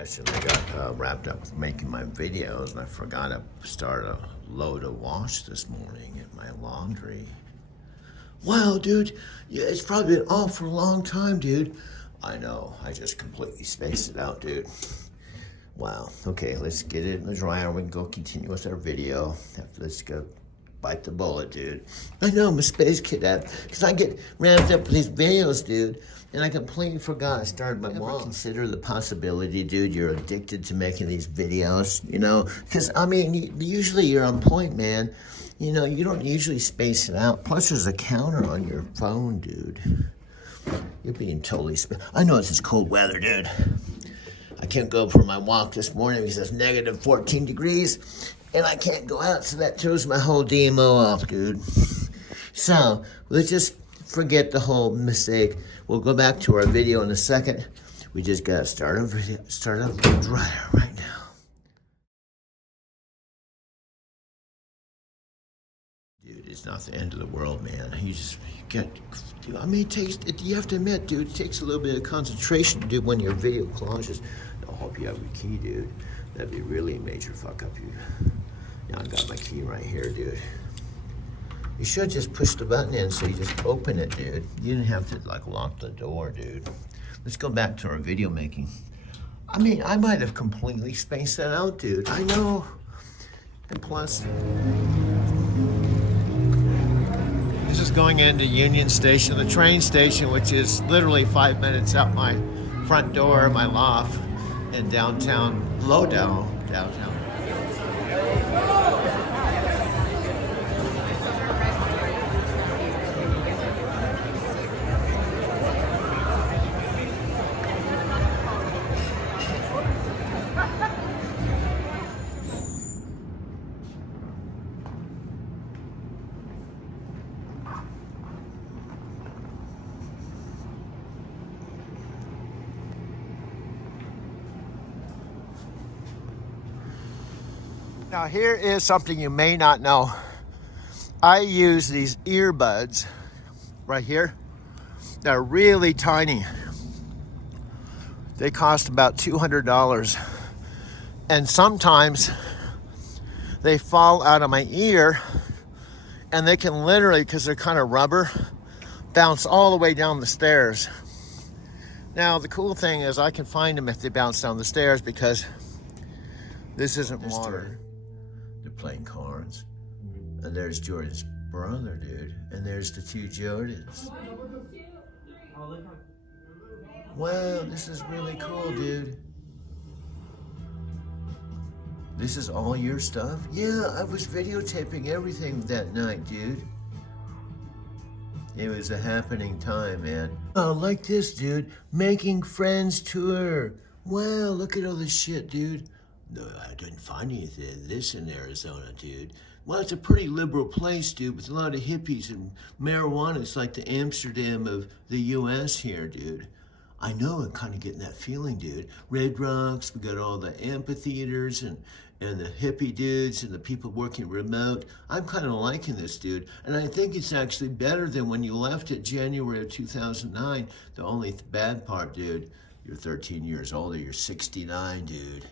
confession. I got wrapped up with making my videos, and I forgot to start a load of wash this morning in my laundry. Wow, dude, yeah, it's probably been off for a long time, dude. I know, I just completely spaced it out, dude. Wow, okay, let's get it in the dryer. We can go continue with our video. Let's go bite the bullet, dude. I know, I'm a space cadet, because I get ramped up with these videos, dude, and I completely forgot I started my vlog. Consider the possibility, dude, you're addicted to making these videos, you know? Because, I mean, usually you're on point, man. You know, you don't usually space it out. Plus, there's a counter on your phone, dude. You're being totally I know it's this cold weather, dude. I can't go for my walk this morning because it's negative 14 degrees. And I can't go out, so that throws my whole DMO off, dude. So, let's just forget the whole mistake. We'll go back to our video in a second. We just gotta start a dryer right now. Dude, it's not the end of the world, man. You get, I mean, you have to admit, dude, it takes a little bit of concentration to do when your video collages. I hope you have your key, dude. That'd be really a major fuck up. Yeah, I got my key right here, dude. You should just push the button in so you just open it, dude. You didn't have to like lock the door, dude. Let's go back to our video making. I mean, I might have completely spaced that out, dude. I know. And plus, this is going into Union Station, the train station, which is literally 5 minutes out my front door, my loft, in downtown, downtown. Now here is something you may not know. I use these earbuds right here. They're really tiny. They cost about $200. And sometimes they fall out of my ear and they can literally, because they're kind of rubber, bounce all the way down the stairs. Now the cool thing is I can find them if they bounce down the stairs because this isn't water. They're playing cards. And there's Jordan's brother, dude. And there's the two Jordans. Wow, this is really cool, dude. This is all your stuff? Yeah, I was videotaping everything that night, dude. It was a happening time, man. Oh, like this, dude. Making Friends tour. Wow, look at all this shit, dude. No, I didn't find anything of this in Arizona, dude. Well, it's a pretty liberal place, dude, with a lot of hippies and marijuana. It's like the Amsterdam of the U.S. here, dude. I know, I'm kind of getting that feeling, dude. Red Rocks, we got all the amphitheaters and the hippie dudes and the people working remote. I'm kind of liking this, dude. And I think it's actually better than when you left it January of 2009. The only bad part, dude, you're 13 years older, you're 69, dude.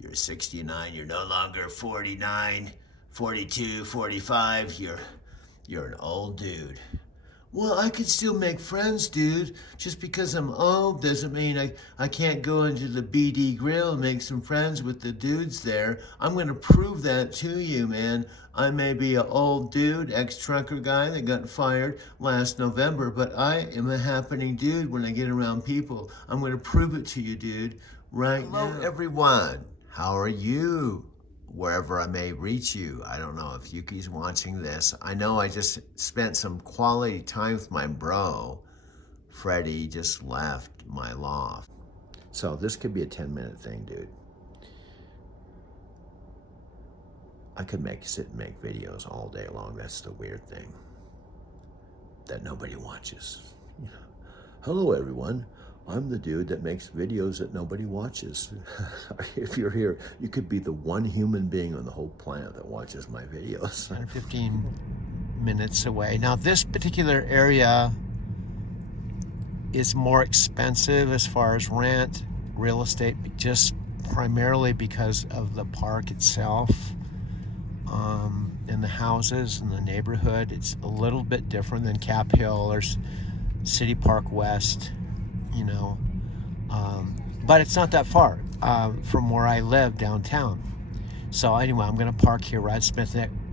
You're 69, you're no longer 49, 42, 45, you're an old dude. Well, I could still make friends, dude. Just because I'm old doesn't mean I can't go into the BD Grill and make some friends with the dudes there. I'm gonna prove that to you, man. I may be an old dude, ex-trucker guy that got fired last November, but I am a happening dude when I get around people. I'm gonna prove it to you, dude, right now. Hello, everyone. How are you? Wherever I may reach you. I don't know if Yuki's watching this. I know I just spent some quality time with my bro. Freddie just left my loft. So this could be a 10-minute thing, dude. I could sit and make videos all day long. That's the weird thing. That nobody watches. Hello, everyone. I'm the dude that makes videos that nobody watches. If you're here, you could be the one human being on the whole planet that watches my videos. 10 or 15 minutes away. Now, this particular area is more expensive as far as rent, real estate, just primarily because of the park itself, and the houses and the neighborhood. It's a little bit different than Cap Hill or City Park West, you know, but it's not that far from where I live downtown. So anyway, I'm gonna park here right at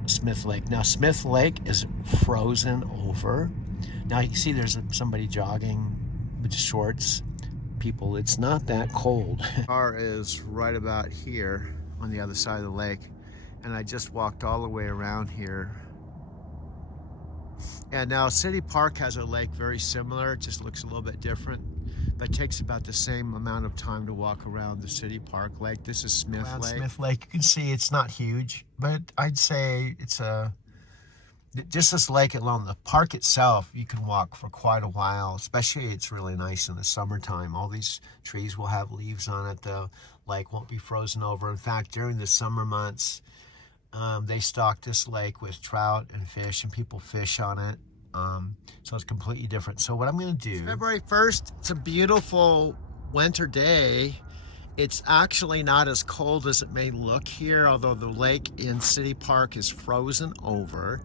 Smith Lake. Now Smith Lake is frozen over. Now you can see there's somebody jogging with shorts. People, it's not that cold. Car is right about here on the other side of the lake, and I just walked all the way around here. And now City Park has a lake very similar. It just looks a little bit different, but takes about the same amount of time to walk around the City Park Lake. This is Smith Lake. Smith Lake, you can see it's not huge, but I'd say it's just this lake alone. The park itself, you can walk for quite a while, especially it's really nice in the summertime. All these trees will have leaves on it. The lake won't be frozen over. In fact, during the summer months, they stock this lake with trout and fish, and people fish on it. So it's completely different. So what I'm going to do... It's February 1st. It's a beautiful winter day. It's actually not as cold as it may look here, although the lake in City Park is frozen over.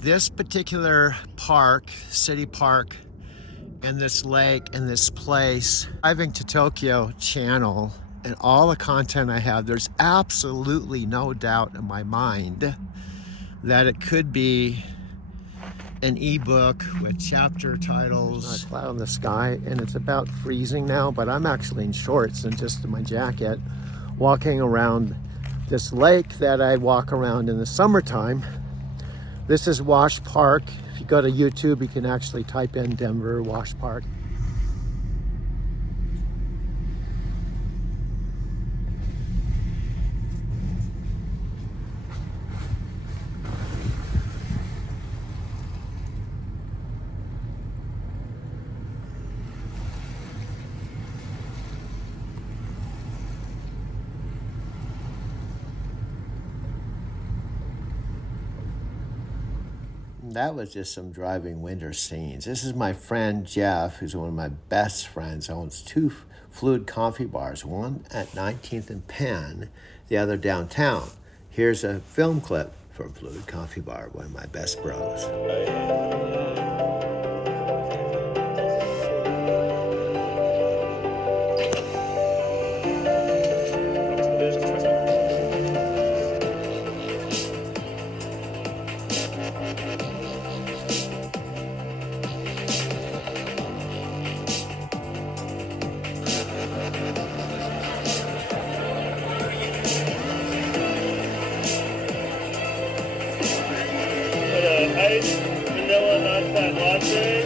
This particular park, City Park, and this lake and this place, Driving to Tokyo channel, and all the content I have, there's absolutely no doubt in my mind that it could be an ebook with chapter titles. It's flat on the sky, and it's about freezing now, but I'm actually in shorts and just in my jacket, walking around this lake that I walk around in the summertime. This is Wash Park. If you go to YouTube, you can actually type in Denver Wash Park. That was just some driving winter scenes. This is my friend Jeff, who's one of my best friends, owns two Fluid coffee bars, one at 19th and Penn, the other downtown. Here's a film clip from Fluid Coffee Bar, one of my best bros. Ice, vanilla, non-fat latte.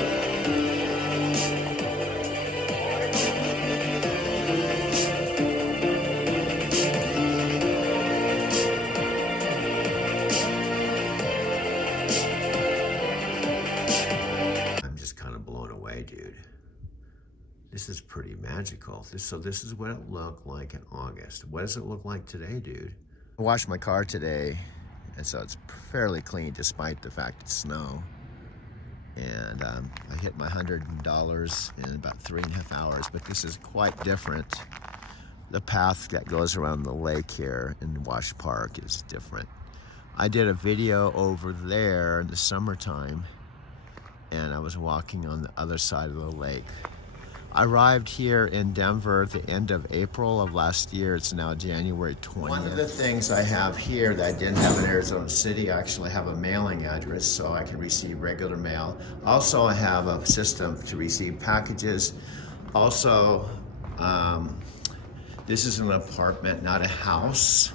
I'm just kind of blown away, dude. This is pretty magical. So this is what it looked like in August. What does it look like today, dude? I washed my car today, and so it's fairly clean despite the fact it's snow. And I hit my $100 in about 3.5 hours, but this is quite different. The path that goes around the lake here in Wash Park is different. I did a video over there in the summertime, and I was walking on the other side of the lake. I arrived here in Denver at the end of April of last year. It's now January 20th. One of the things I have here that I didn't have in Arizona City, I actually have a mailing address so I can receive regular mail. Also, I have a system to receive packages. Also, this is an apartment, not a house.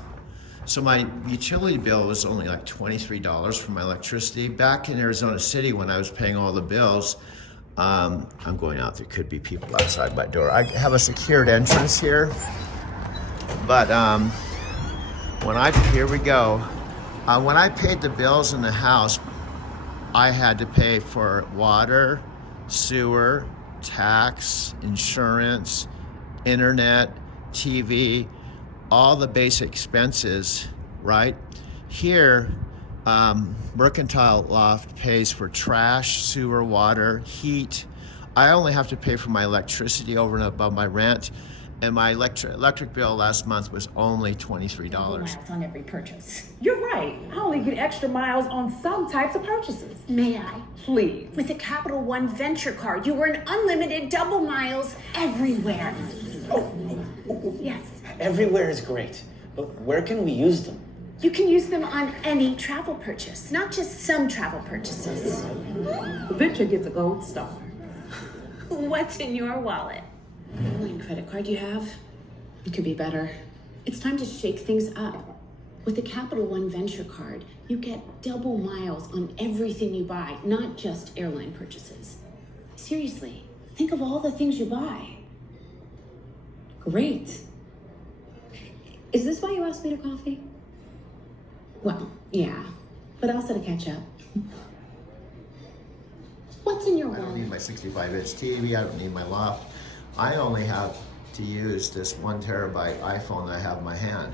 So my utility bill was only like $23 for my electricity. Back in Arizona City when I was paying all the bills, I'm going out. There could be people outside my door. I have a secured entrance here, but here we go. When I paid the bills in the house, I had to pay for water, sewer, tax, insurance, internet, TV, all the basic expenses, right? Here, Mercantile Loft pays for trash, sewer, water, heat. I only have to pay for my electricity over and above my rent. And my electric bill last month was only $23. Miles on every purchase. You're right. I only get extra miles on some types of purchases. May I? Please. With the Capital One Venture Card, you earn unlimited double miles everywhere. Yes. Everywhere is great, but where can we use them? You can use them on any travel purchase, not just some travel purchases. Venture gets a gold star. What's in your wallet? Only credit card you have? It could be better. It's time to shake things up. With the Capital One Venture Card, you get double miles on everything you buy, not just airline purchases. Seriously, think of all the things you buy. Great. Is this why you asked me to coffee? Well, yeah, but also to catch up. What's in your I don't wallet? need my 65-inch TV. I don't need my loft. I only have to use this 1 terabyte iPhone that I have in my hand.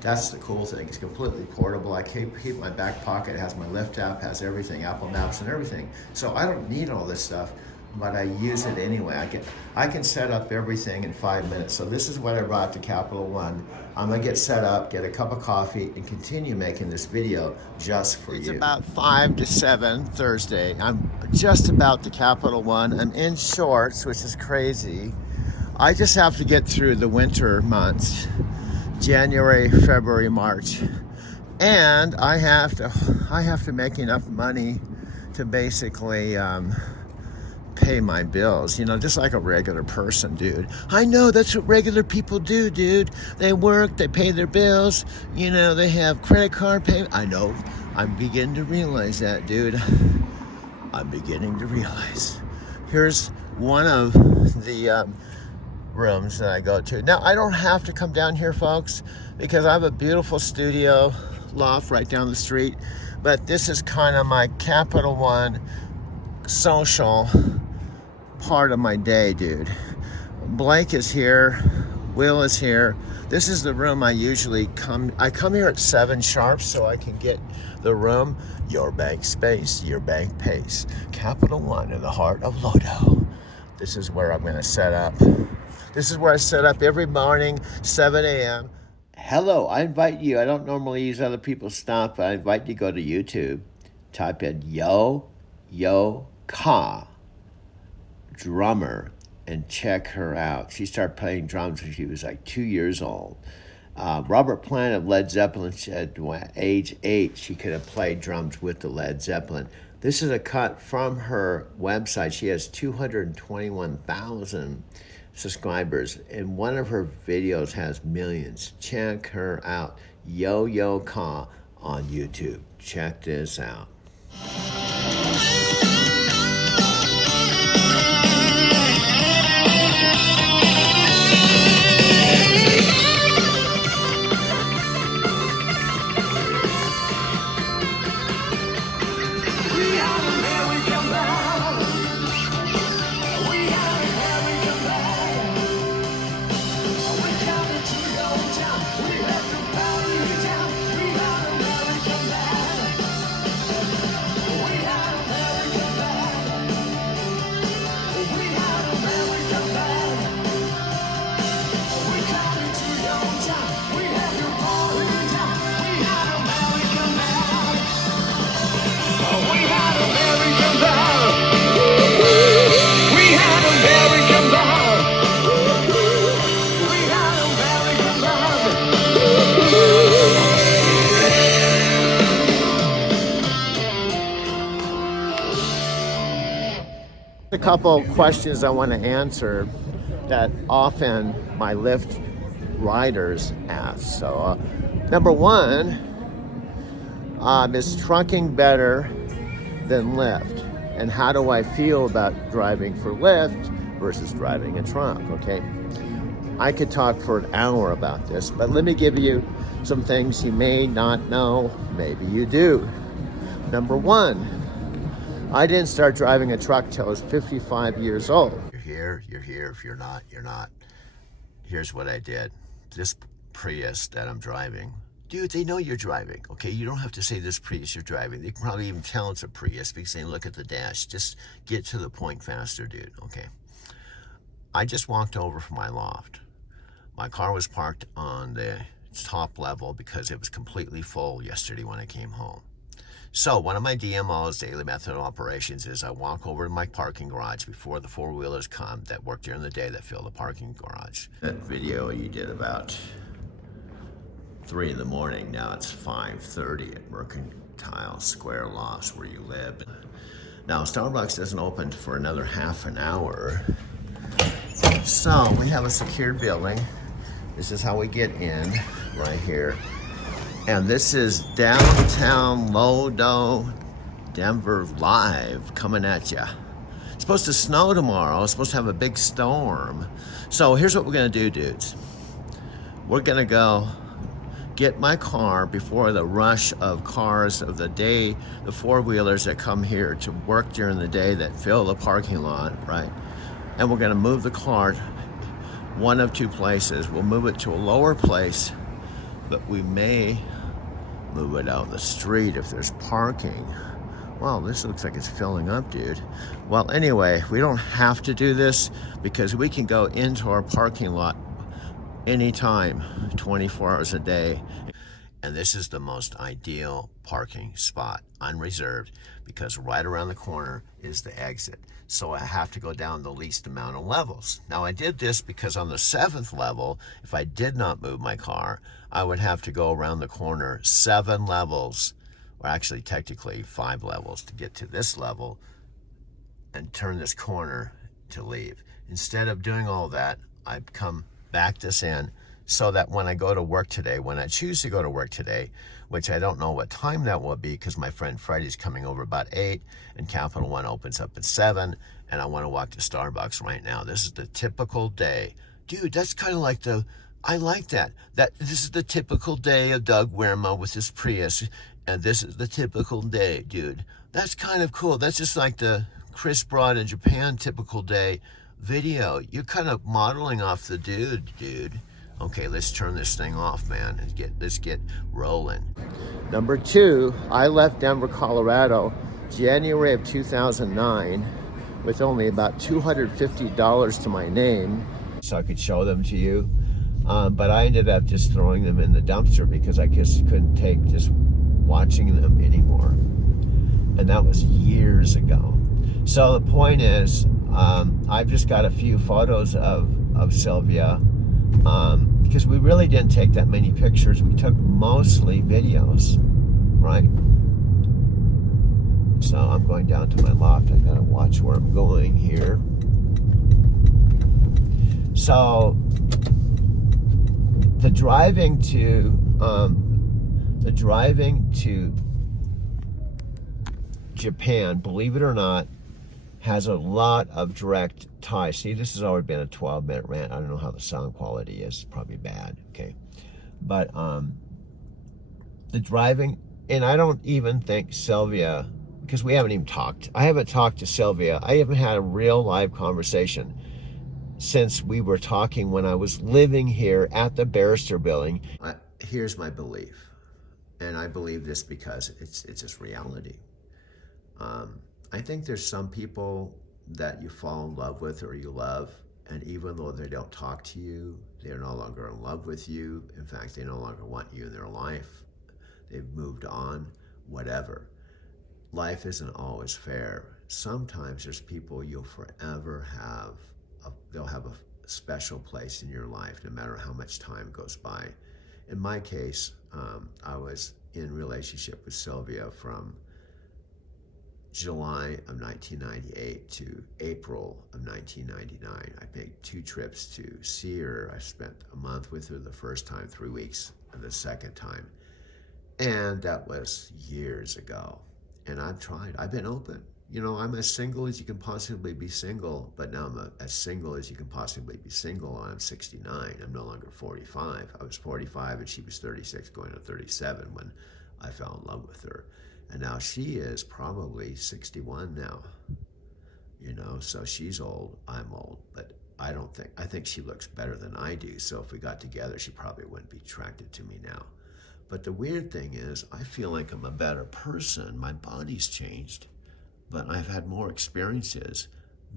That's the cool thing. It's completely portable. I keep my back pocket. It has my Lyft app, has everything, Apple Maps and everything. So I don't need all this stuff, but I use it anyway. I can set up everything in 5 minutes. So this is what I brought to Capital One. I'm gonna get set up, get a cup of coffee, and continue making this video just for you. It's about 5 to 7 Thursday. I'm just about to Capital One. I'm in shorts, which is crazy. I just have to get through the winter months, January, February, March. And I have to make enough money to basically pay my bills, you know, just like a regular person, dude. I know that's what regular people do, dude. They work, they pay their bills, you know, they have credit card payment. I know, I'm beginning to realize that, dude. I'm beginning to realize. Here's one of the rooms that I go to. Now, I don't have to come down here, folks, because I have a beautiful studio loft right down the street, but this is kind of my Capital One social part of my day, dude. Blake is here, Will is here. This is the room I usually come here at 7 sharp so I can get the room. Your bank space, your bank pace. Capital One in the heart of Lodo. This is where I'm gonna set up. This is where I set up every morning, 7 a.m. Hello, I invite you. I don't normally use other people's stuff, but I invite you to go to YouTube. Type in Yo Ka drummer and check her out. She started playing drums when she was like 2 years old. Robert Plant of Led Zeppelin said at age 8 she could have played drums with the Led Zeppelin. This is a cut from her website. She has 221,000 subscribers, and one of her videos has millions. Check her out. Yo Ka on YouTube. Check this out. A couple of questions I want to answer that often my Lyft riders ask. So, number one, is trucking better than Lyft? And how do I feel about driving for Lyft versus driving a truck? Okay, I could talk for an hour about this, but let me give you some things you may not know, maybe you do. Number one, I didn't start driving a truck till I was 55 years old. You're here, you're here. If you're not, you're not. Here's what I did. This Prius that I'm driving, dude, they know you're driving, okay? You don't have to say this Prius you're driving. They can probably even tell it's a Prius because they look at the dash. Just get to the point faster, dude, okay? I just walked over from my loft. My car was parked on the top level because it was completely full yesterday when I came home. So one of my DMOs, daily method of operations, is I walk over to my parking garage before the four-wheelers come that work during the day that fill the parking garage. That video you did about 3 in the morning, now it's 5:30 at Mercantile Square, Loss, where you live. Now Starbucks doesn't open for another half an hour. So we have a secured building. This is how we get in, right here. And this is downtown Lodo, Denver live, coming at you. It's supposed to snow tomorrow. It's supposed to have a big storm. So here's what we're gonna do, dudes. We're gonna go get my car before the rush of cars of the day, the four-wheelers that come here to work during the day that fill the parking lot, right? And we're gonna move the car one of two places. We'll move it to a lower place, but we may move it out in the street if there's parking. Well, this looks like it's filling up, dude. Well, anyway, we don't have to do this because we can go into our parking lot anytime, 24 hours a day. And this is the most ideal parking spot, unreserved, because right around the corner is the exit. So I have to go down the least amount of levels. Now I did this because on the 7th level, if I did not move my car, I would have to go around the corner 7 levels, or actually technically 5 levels to get to this level and turn this corner to leave. Instead of doing all that, I've come back this in so that when I go to work today, when I choose to go to work today, which I don't know what time that will be because my friend Freddie's coming over about 8 and Capital One opens up at 7 and I want to walk to Starbucks right now. This is the typical day. Dude, that's kind of like I like that. This is the typical day of Doug Werma with his Prius, and this is the typical day, dude. That's kind of cool. That's just like the Chris Broad in Japan typical day video. You're kind of modeling off the dude. Okay, let's turn this thing off, man, and let's get rolling. Number 2, I left Denver, Colorado, January of 2009, with only about $250 to my name, so I could show them to you. But I ended up just throwing them in the dumpster because I just couldn't take just watching them anymore. And that was years ago. So the point is, I've just got a few photos of Sylvia because we really didn't take that many pictures. We took mostly videos, right? So I'm going down to my loft. I gotta watch where I'm going here. So the driving to Japan, believe it or not, has a lot of direct ties. See, this has already been a 12-minute rant. I don't know how the sound quality is. It's probably bad, okay? But the driving, and I don't even think Sylvia, because we haven't even talked. I haven't talked to Sylvia. I haven't had a real live conversation since we were talking when I was living here at the Barrister Building. Here's my belief, and I believe this because it's just reality. I think there's some people that you fall in love with or you love, and even though they don't talk to you, they're no longer in love with you. In fact, they no longer want you in their life. They've moved on, whatever. Life isn't always fair. Sometimes there's people you'll forever have, they'll have a special place in your life no matter how much time goes by. In my case, I was in relationship with Sylvia from July of 1998 to April of 1999. I made 2 trips to see her. I spent a month with her the first time, 3 weeks the second time. And that was years ago. And I've tried, I've been open. You know, I'm as single as you can possibly be single, but now I'm as single as you can possibly be single. I'm 69, I'm no longer 45. I was 45 and she was 36 going to 37 when I fell in love with her. And now she is probably 61 now, you know, so she's old, I'm old, but I think she looks better than I do. So if we got together, she probably wouldn't be attracted to me now. But the weird thing is, I feel like I'm a better person. My body's changed, but I've had more experiences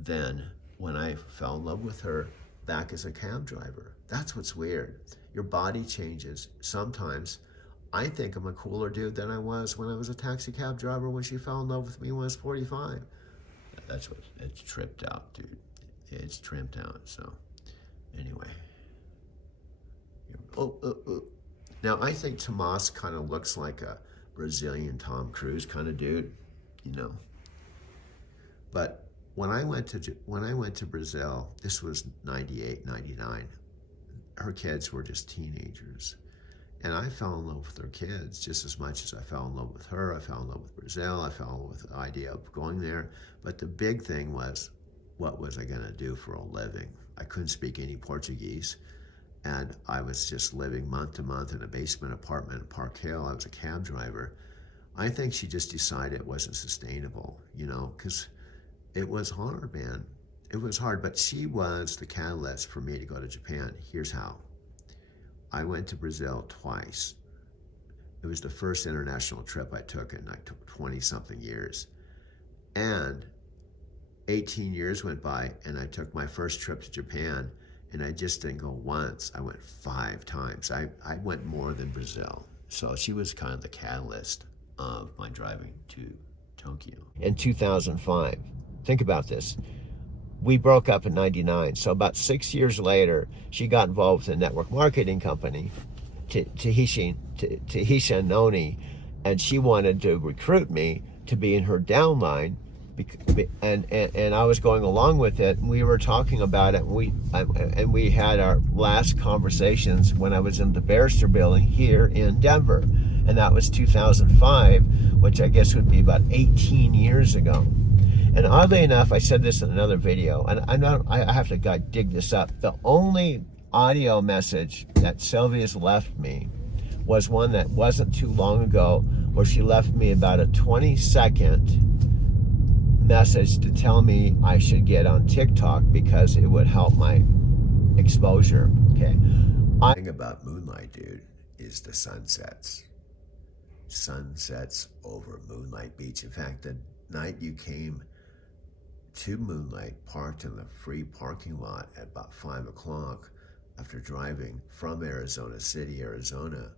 than when I fell in love with her back as a cab driver. That's what's weird. Your body changes. Sometimes I think I'm a cooler dude than I was when I was a taxi cab driver when she fell in love with me when I was 45. That's what, it's tripped out, dude. It's trimmed out, so anyway. Now I think Tomas kind of looks like a Brazilian Tom Cruise kind of dude, you know. But when I went to Brazil, this was 98, 99, her kids were just teenagers. And I fell in love with her kids just as much as I fell in love with her. I fell in love with Brazil. I fell in love with the idea of going there. But the big thing was, what was I gonna do for a living? I couldn't speak any Portuguese. And I was just living month to month in a basement apartment in Park Hill. I was a cab driver. I think she just decided it wasn't sustainable, you know, because it was hard, man. It was hard, but she was the catalyst for me to go to Japan. Here's how. I went to Brazil twice. It was the first international trip I took in like 20-something years. And 18 years went by and I took my first trip to Japan, and I just didn't go once. I went 5 times. I went more than Brazil. So she was kind of the catalyst of my driving to Tokyo. In 2005, think about this. We broke up in 99. So about 6 years later, she got involved with a network marketing company, Tahisha Noni, and she wanted to recruit me to be in her downline. And I was going along with it, and we were talking about it, and we had our last conversations when I was in the Barrister Building here in Denver, and that was 2005, which I guess would be about 18 years ago. And oddly enough, I said this in another video, and I have to dig this up. The only audio message that Sylvia's left me was one that wasn't too long ago, where she left me about a 20-second message to tell me I should get on TikTok because it would help my exposure. Okay. The thing about Moonlight, dude, is the sunsets. Sunsets over Moonlight Beach. In fact, the night you came to Moonlight, parked in the free parking lot at about 5 o'clock after driving from Arizona City, Arizona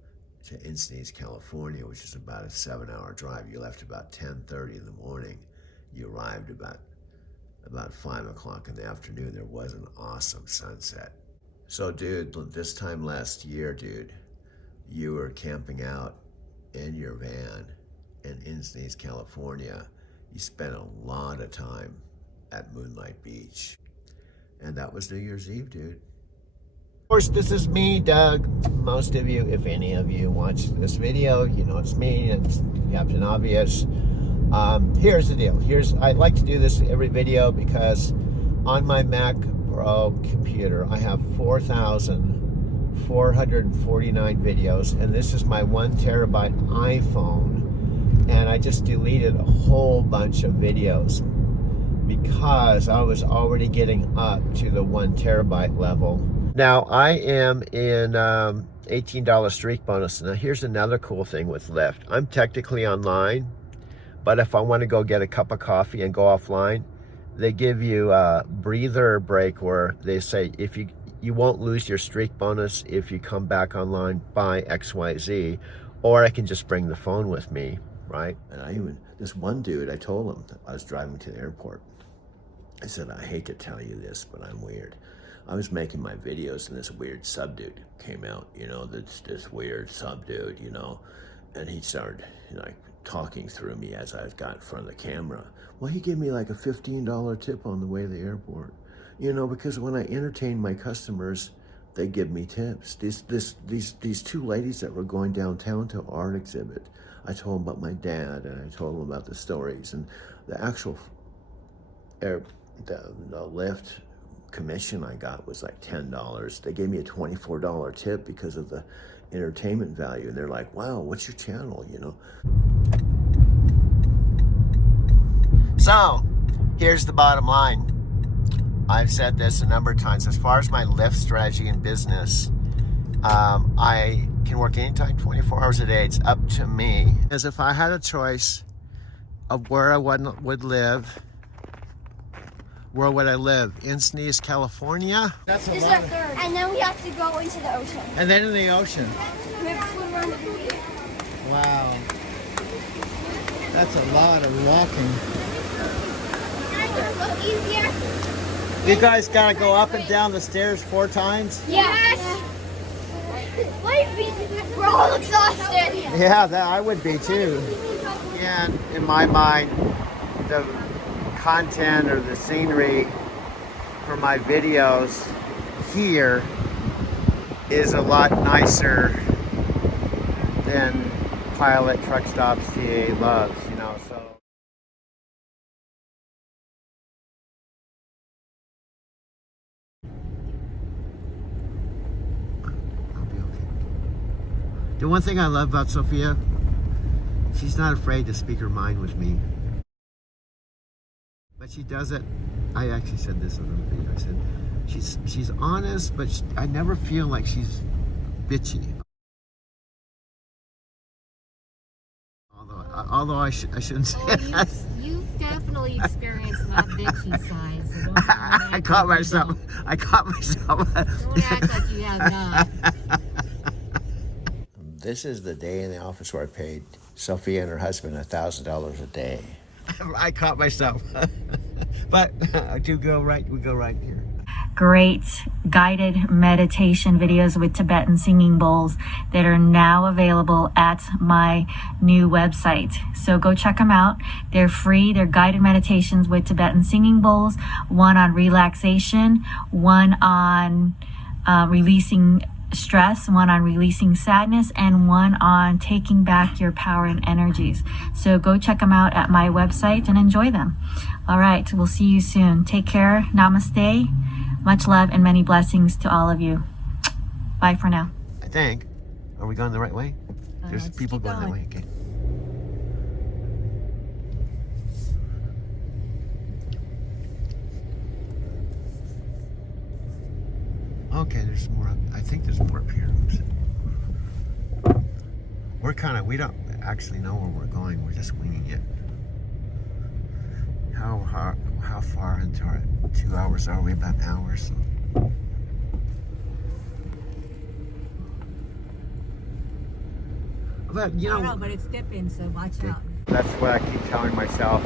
to Encinitas, California, which is about a 7-hour drive. You left about 10:30 in the morning. You arrived about 5 o'clock in the afternoon. There was an awesome sunset. So dude, this time last year, dude, you were camping out in your van in Encinitas, California. You spent a lot of time at Moonlight Beach. And that was New Year's Eve, dude. Of course, this is me, Doug. Most of you, if any of you watch this video, you know it's me, it's Captain Obvious. Here's the deal. I like to do this every video because on my Mac Pro computer, I have 4,449 videos, and this is my 1 terabyte iPhone, and I just deleted a whole bunch of videos because I was already getting up to the 1 terabyte level. Now I am in $18 streak bonus. Now here's another cool thing with Lyft. I'm technically online, but if I want to go get a cup of coffee and go offline, they give you a breather break where they say if you won't lose your streak bonus if you come back online by XYZ, or I can just bring the phone with me, right? And this one dude, I told him I was driving to the airport. I said, I hate to tell you this, but I'm weird. I was making my videos and this weird sub dude came out, you know, this weird sub dude, you know, and he started like talking through me as I got in front of the camera. Well, he gave me like a $15 tip on the way to the airport, you know, because when I entertain my customers, they give me tips. These 2 ladies that were going downtown to art exhibit, I told them about my dad, and I told them about the stories, and the actual the Lyft commission I got was like $10. They gave me a $24 tip because of the entertainment value, and they're like, wow, what's your channel, you know? So here's the bottom line. I've said this a number of times. As far as my Lyft strategy in business, I can work anytime, 24 hours a day. It's up to me. As if I had a choice of where I would live Where would I live? Encinitas, California? That's a lot. And then we have to go into the ocean. And then in the ocean. We have to swim around the beach. Wow. That's a lot of walking. Easier. You guys gotta go up and down the stairs 4 times? Yes. We're all exhausted. Yeah, that I would be too. And in my mind, the content or the scenery for my videos here is a lot nicer than Pilot Truck Stops TA Loves, you know, so. I'll be okay. The one thing I love about Sophia, she's not afraid to speak her mind with me. But she does it. I actually said this in the video. I said, she's honest, but I never feel like she's bitchy. Although I shouldn't say that. You've definitely experienced that bitchy side. So don't I caught myself. I caught myself. Don't act like you have not. This is the day in the office where I paid Sophia and her husband $1,000 a day. I caught myself. But we go right here. Great guided meditation videos with Tibetan singing bowls that are now available at my new website. So go check them out. They're free. They're guided meditations with Tibetan singing bowls, one on relaxation, one on releasing stress, one on releasing sadness, and one on taking back your power and energies. So go check them out at my website and enjoy them. All right, we'll see you soon. Take care. Namaste. Much love and many blessings to all of you. Bye for now. I think. Are we going the right way? There's let's people keep going that going. way. Okay. Okay, there's more up. I think there's more up here. We don't actually know where we're going. We're just winging it. How far into our 2 hours are we? About an hour or so. But you know, but it's dipping, so watch out. that's what I keep telling myself.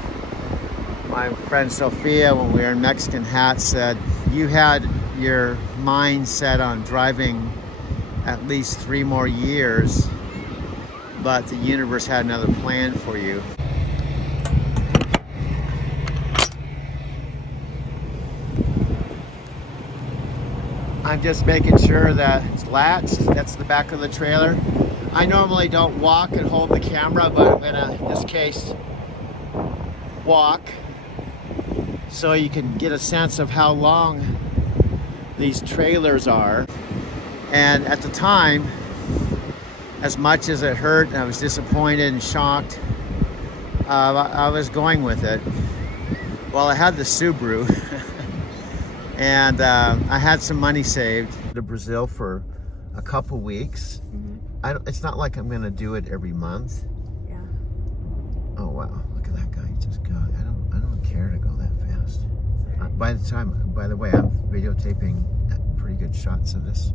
My friend Sophia, when we were in Mexican Hat, said you had your mind set on driving at least 3 more years, but the universe had another plan for you. I'm just making sure that it's latched. That's the back of the trailer. I normally don't walk and hold the camera, but I'm gonna, in this case, walk so you can get a sense of how long these trailers are. And at the time, as much as it hurt and I was disappointed and shocked, I was going with it. Well, I had the Subaru and I had some money saved. To Brazil for a couple weeks. It's not like I'm gonna do it every month. Yeah. Oh wow, look at that guy, he just got, I don't care to go that fast. By the way, I'm videotaping pretty good shots of this.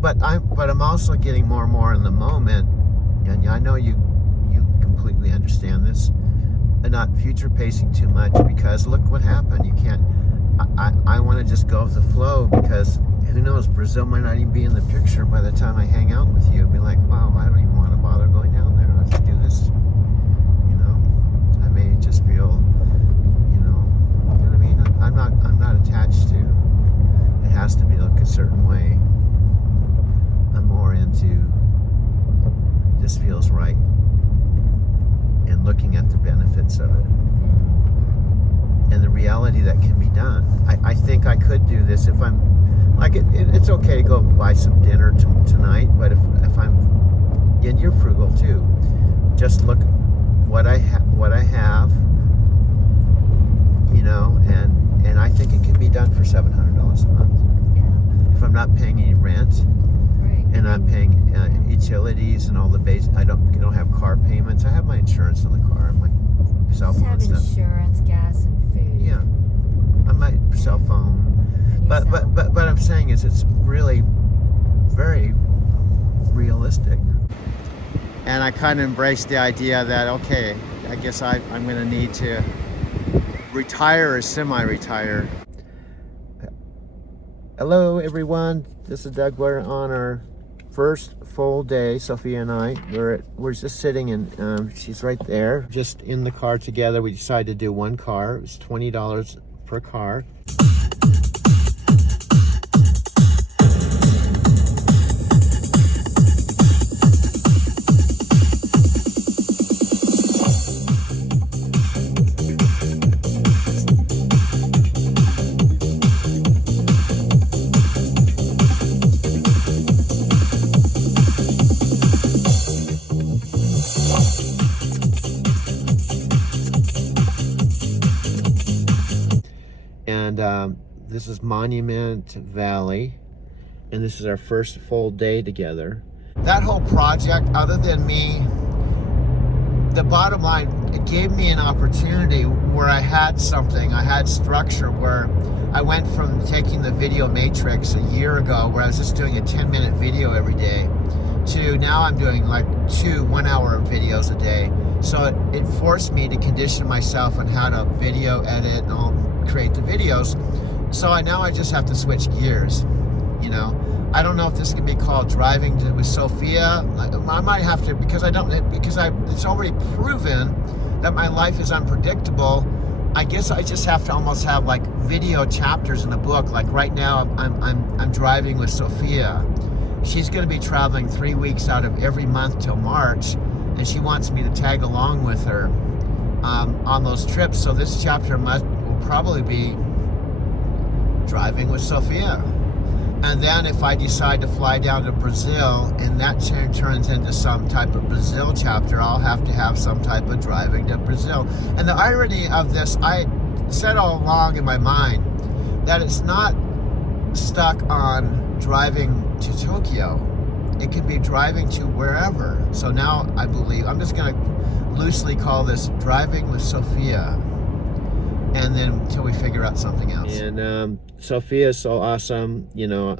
But I'm also getting more and more in the moment, and I know you completely understand this, and not future pacing too much, because look what happened. You can't, I want to just go with the flow, because who knows, Brazil might not even be in the picture by the time I hang out with you. I'll be like, wow, I don't even want to bother going down there. Let's do this. You know, I may just feel, you know what I mean? I'm not attached to, it has to be look a certain way. I'm more into, this feels right, and looking at the benefits of it and the reality that can be done. I think I could do this if I'm, like, it's okay to go buy some dinner tonight, but if I'm, and you're frugal too, just look what I have, you know, and I think it can be done for $700 a month. Yeah. If I'm not paying any rent, Right. and I'm paying utilities and all the base, I don't have car payments. I have my insurance on the car, my cell phone Have stuff. insurance, gas, and food. Yeah, I might cell phone, but I'm saying is it's really very realistic. And I kind of embraced the idea that, okay, I guess I'm going to need to retire or semi-retire. Hello everyone, this is Doug. We're on our first full day, Sophia and I. We're just sitting and she's right there, just in the car together. We decided to do one car. It was $20 per car. And this is Monument Valley, and this is our first full day together. That whole project, other than me, the bottom line, it gave me an opportunity where I had something, I had structure, where I went from taking the video matrix a year ago, where I was just doing a 10-minute video every day, to now I'm doing like 2 1-hour videos a day. So it forced me to condition myself on how to video edit and all, create the videos. So now I just have to switch gears, you know. I don't know if this can be called driving with Sophia. I might have to, because it's already proven that my life is unpredictable. I guess I just have to almost have like video chapters in a book. Like right now I'm driving with Sophia. She's going to be traveling 3 weeks out of every month till March, and she wants me to tag along with her on those trips. So this chapter will probably be driving with Sophia. And then if I decide to fly down to Brazil and that turns into some type of Brazil chapter, I'll have to have some type of driving to Brazil. And the irony of this, I said all along in my mind that it's not stuck on driving to Tokyo. It could be driving to wherever. So now I believe, I'm just going to loosely call this driving with Sophia. And then until we figure out something else. And Sophia is so awesome. You know,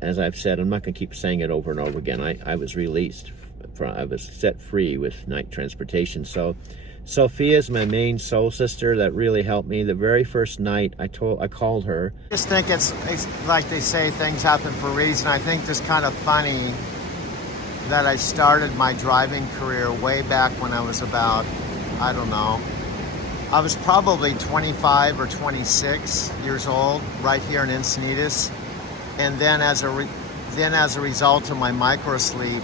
as I've said, I'm not going to keep saying it over and over again. I was released, I was set free with night transportation. So Sophia is my main soul sister that really helped me. The very first night I called her. I just think it's like they say, things happen for a reason. I think it's kind of funny that I started my driving career way back when I was about, I don't know, I was probably 25 or 26 years old, right here in Encinitas. And then as a result of my microsleep,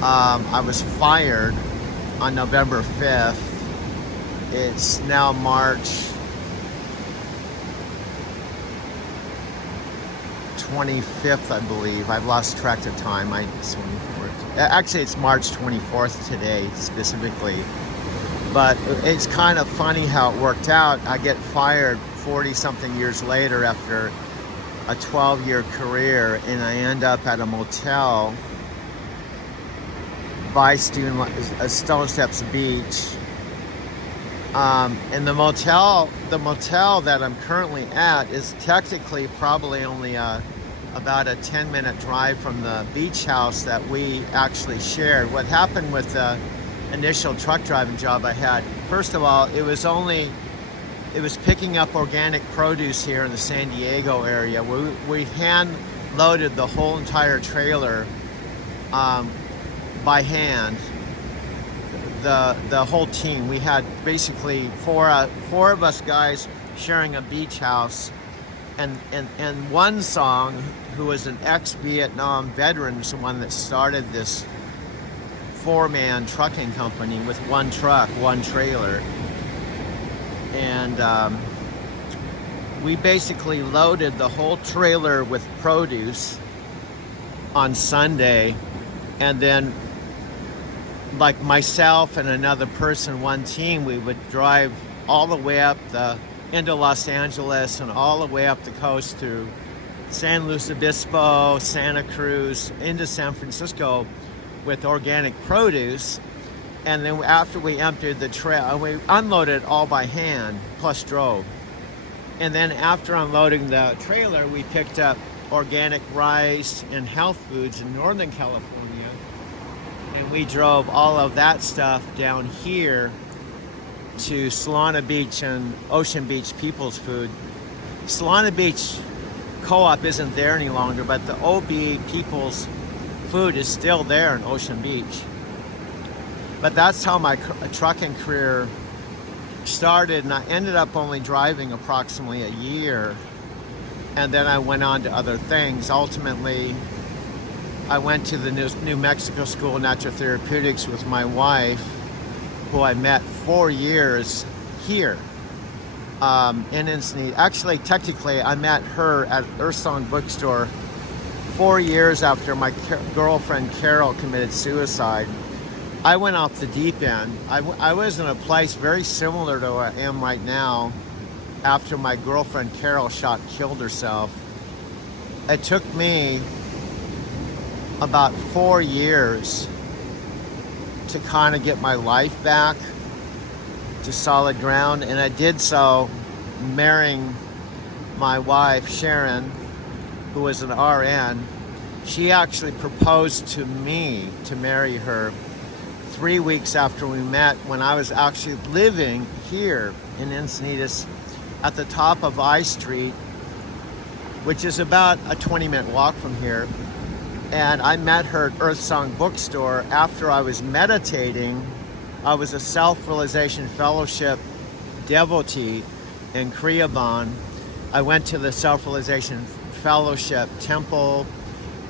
I was fired on November 5th. It's now March 25th, I believe. I've lost track of time. Actually, it's March 24th today, specifically. But it's kind of funny how it worked out. I get fired 40-something years later after a 12-year career, and I end up at a motel by Stone Steps Beach. And the motel that I'm currently at is technically probably only about a 10-minute drive from the beach house that we actually shared. What happened with the initial truck driving job I had, first of all, it was picking up organic produce here in the San Diego area. We hand loaded the whole entire trailer by hand. The whole team. We had basically four of us guys sharing a beach house, and one song, who was an ex-Vietnam veteran, was the one that started this 4-man trucking company with one truck, one trailer. And we basically loaded the whole trailer with produce on Sunday, and then like myself and another person, one team, we would drive all the way up into Los Angeles and all the way up the coast to San Luis Obispo, Santa Cruz, into San Francisco with organic produce. And then after we emptied the trail, we unloaded all by hand, plus drove. And then after unloading the trailer, we picked up organic rice and health foods in Northern California. And we drove all of that stuff down here to Solana Beach and Ocean Beach People's Food. Solana Beach Co-op isn't there any longer, but the OB People's Food is still there in Ocean Beach. But that's how my trucking career started, and I ended up only driving approximately a year, and then I went on to other things. Ultimately, I went to the New Mexico School of Natural Therapeutics with my wife, who I met 4 years here in Encinitas. Actually, technically, I met her at Earthsong Bookstore 4 years after my girlfriend Carol committed suicide. I went off the deep end. I was in a place very similar to where I am right now after my girlfriend Carol killed herself. It took me about 4 years to kind of get my life back to solid ground, and I did so marrying my wife Sharon, who was an RN. She actually proposed to me to marry her 3 weeks after we met, when I was actually living here in Encinitas at the top of I Street, which is about a 20-minute walk from here. And I met her at Earthsong Bookstore after I was meditating. I was a Self-Realization Fellowship devotee in Kriyaban. I went to the Self-Realization Fellowship temple,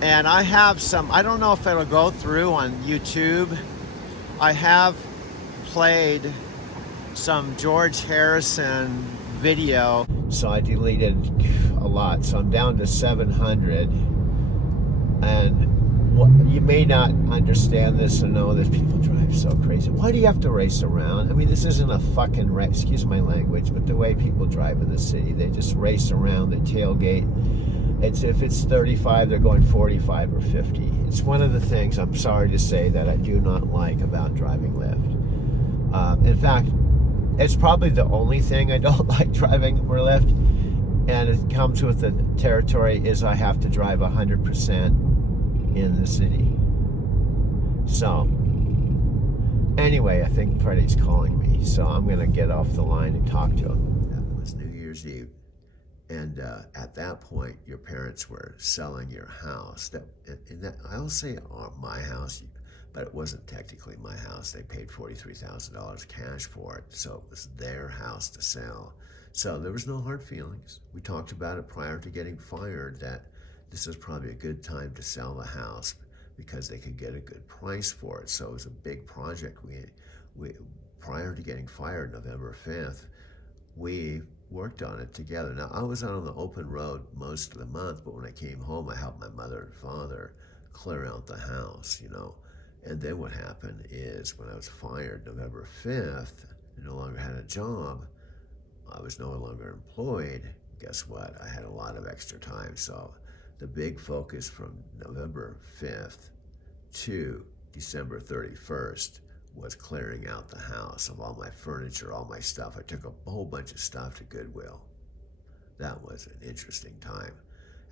and I have some, I don't know if it'll go through on YouTube. I have played some George Harrison video. So I deleted a lot. So I'm down to 700. And you may not understand this or know that people drive so crazy. Why do you have to race around? I mean, this isn't a fucking race, excuse my language, but the way people drive in the city, they just race around, they tailgate. If it's 35, they're going 45 or 50. It's one of the things, I'm sorry to say, that I do not like about driving Lyft. In fact, it's probably the only thing I don't like driving for Lyft, and it comes with the territory is I have to drive 100% in the city. So, anyway, I think Freddie's calling me, so I'm gonna get off the line and talk to him. That was New Year's Eve. And at that point, your parents were selling your house. I'll say my house, but it wasn't technically my house. They paid $43,000 cash for it, so it was their house to sell. So there was no hard feelings. We talked about it prior to getting fired, that this is probably a good time to sell the house because they could get a good price for it. So it was a big project. We prior to getting fired, November 5th, we worked on it together. Now, I was out on the open road most of the month, but when I came home, I helped my mother and father clear out the house, you know. And then what happened is when I was fired November 5th, I no longer had a job, I was no longer employed. Guess what? I had a lot of extra time. So the big focus from November 5th to December 31st was clearing out the house of all my furniture, all my stuff. I took a whole bunch of stuff to Goodwill. That was an interesting time.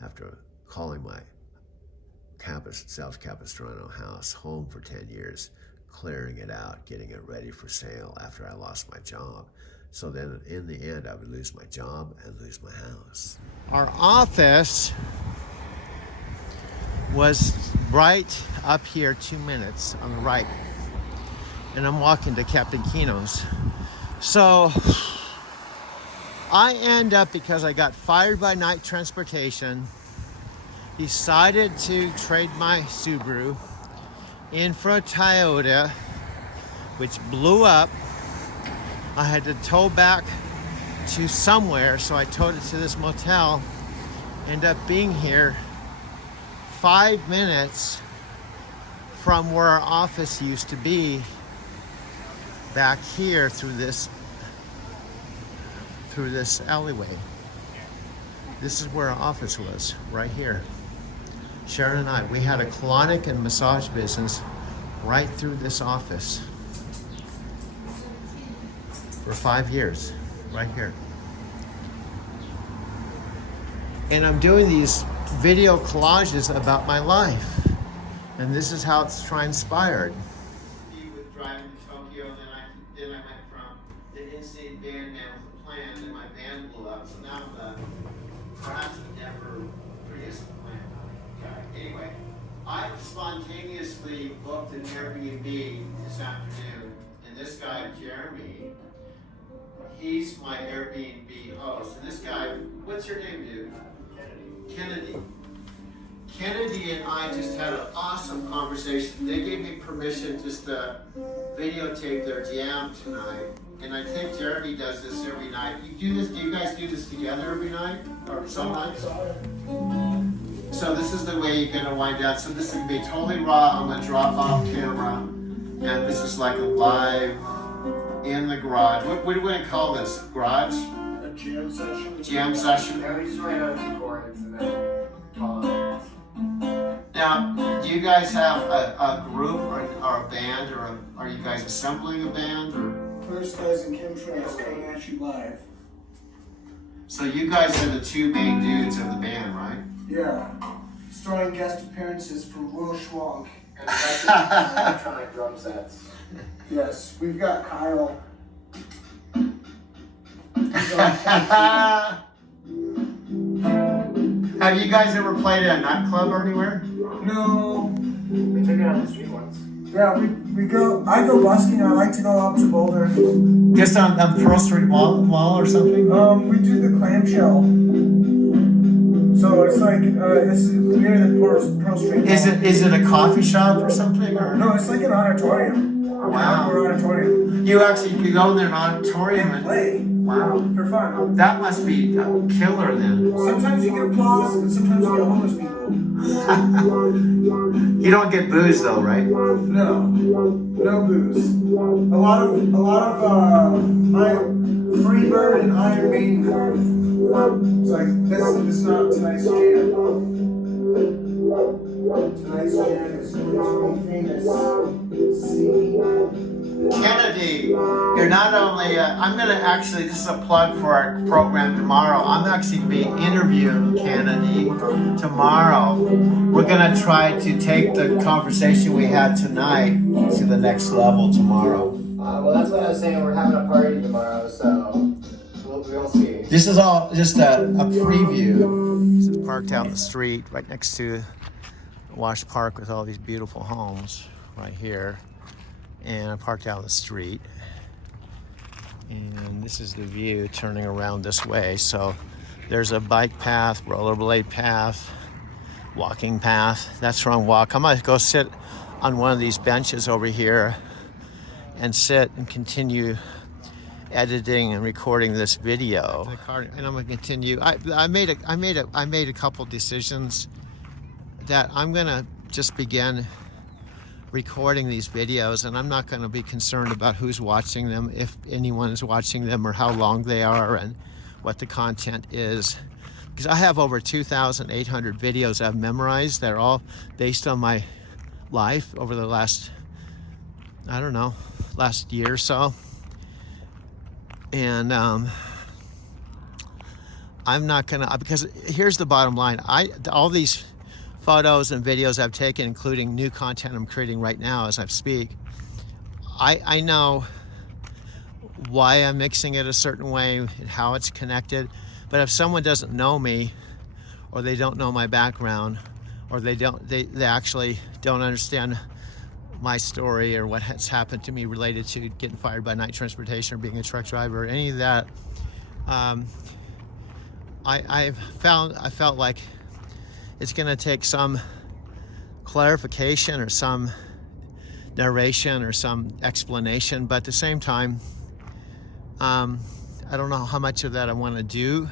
After calling my South Capistrano house home for 10 years, clearing it out, getting it ready for sale after I lost my job. So then in the end, I would lose my job and lose my house. Our office was right up here, 2 minutes on the right. And I'm walking to Captain Kino's. So I end up, because I got fired by Night Transportation, decided to trade my Subaru in for a Toyota, which blew up. I had to tow back to somewhere, so I towed it to this motel. End up being here 5 minutes from where our office used to be, back here through this alleyway. This is where our office was, right here. Sharon and I, we had a colonic and massage business right through this office. for 5 years, right here. And I'm doing these video collages about my life. And this is how it's transpired. With driving to Tokyo, then I went from the insane band man with a plan, then my band blew up. So now I'm perhaps the never prettiest plan guy. Anyway, I spontaneously booked an Airbnb this afternoon, and this guy, Jeremy, he's my Airbnb host. And this guy, what's your name, dude? Kennedy. Kennedy and I just had an awesome conversation. They gave me permission just to videotape their jam tonight. And I think Jeremy does this every night. You do this, do you guys do this together every night? Or sometimes? So this is the way you're gonna wind out. So this is gonna be totally raw. I'm gonna drop off camera. And this is like a live in the garage. What do we call this? Garage? A jam session. Jam session. Yeah, we just ran out of chords and then call it. Now, do you guys have a group or a band, or are you guys assembling a band? Or? First guys and Kim Trace coming at you live. So you guys are the two main dudes of the band, right? Yeah. Starring guest appearances from Will Schwank and electronic drum sets. Yes, we've got Kyle. Have you guys ever played at a nightclub or anywhere? No. We took it on the street once. Yeah, we go. I go busking. I like to go up to Boulder. Just on Pearl Street Mall or something? We do the clamshell. So it's like it's near the Pearl Street Mall. Is it a coffee shop or something? Or? No, it's like an auditorium. Wow. Outdoor auditorium. You actually go in an auditorium And play. Wow. For fun. That must be a killer then. Sometimes you get applause, and sometimes you get homeless people. You don't get booze though, right? No booze. A lot of Freebird and Iron Maiden. It's like this is not tonight's jam. Tonight's jam is going to be famous. See. Kennedy, you're not only, I'm going to actually, this is a plug for our program tomorrow. I'm actually going to be interviewing Kennedy tomorrow. We're going to try to take the conversation we had tonight to the next level tomorrow. Well, that's what I was saying. We're having a party tomorrow, so we'll see. This is all just a preview. This is parked down the street right next to Wash Park with all these beautiful homes right here. And I parked out on the street, and this is the view turning around this way. So there's a bike path, rollerblade path, walking path. That's where I'm walking. I'm gonna go sit on one of these benches over here and sit and continue editing and recording this video. And I'm gonna continue. I made a couple decisions that I'm gonna just begin recording these videos, and I'm not going to be concerned about who's watching them, if anyone is watching them, or how long they are and what the content is, because I have over 2,800 videos I've memorized. They're all based on my life over the last, I don't know, last year or so. And I'm not gonna, because here's the bottom line. All these photos and videos I've taken, including new content I'm creating right now as I speak, I know why I'm mixing it a certain way and how it's connected. But if someone doesn't know me, or they don't know my background, or they actually don't understand my story or what has happened to me related to getting fired by night transportation or being a truck driver or any of that, I felt like it's going to take some clarification or some narration or some explanation, but at the same time, I don't know how much of that I want to do.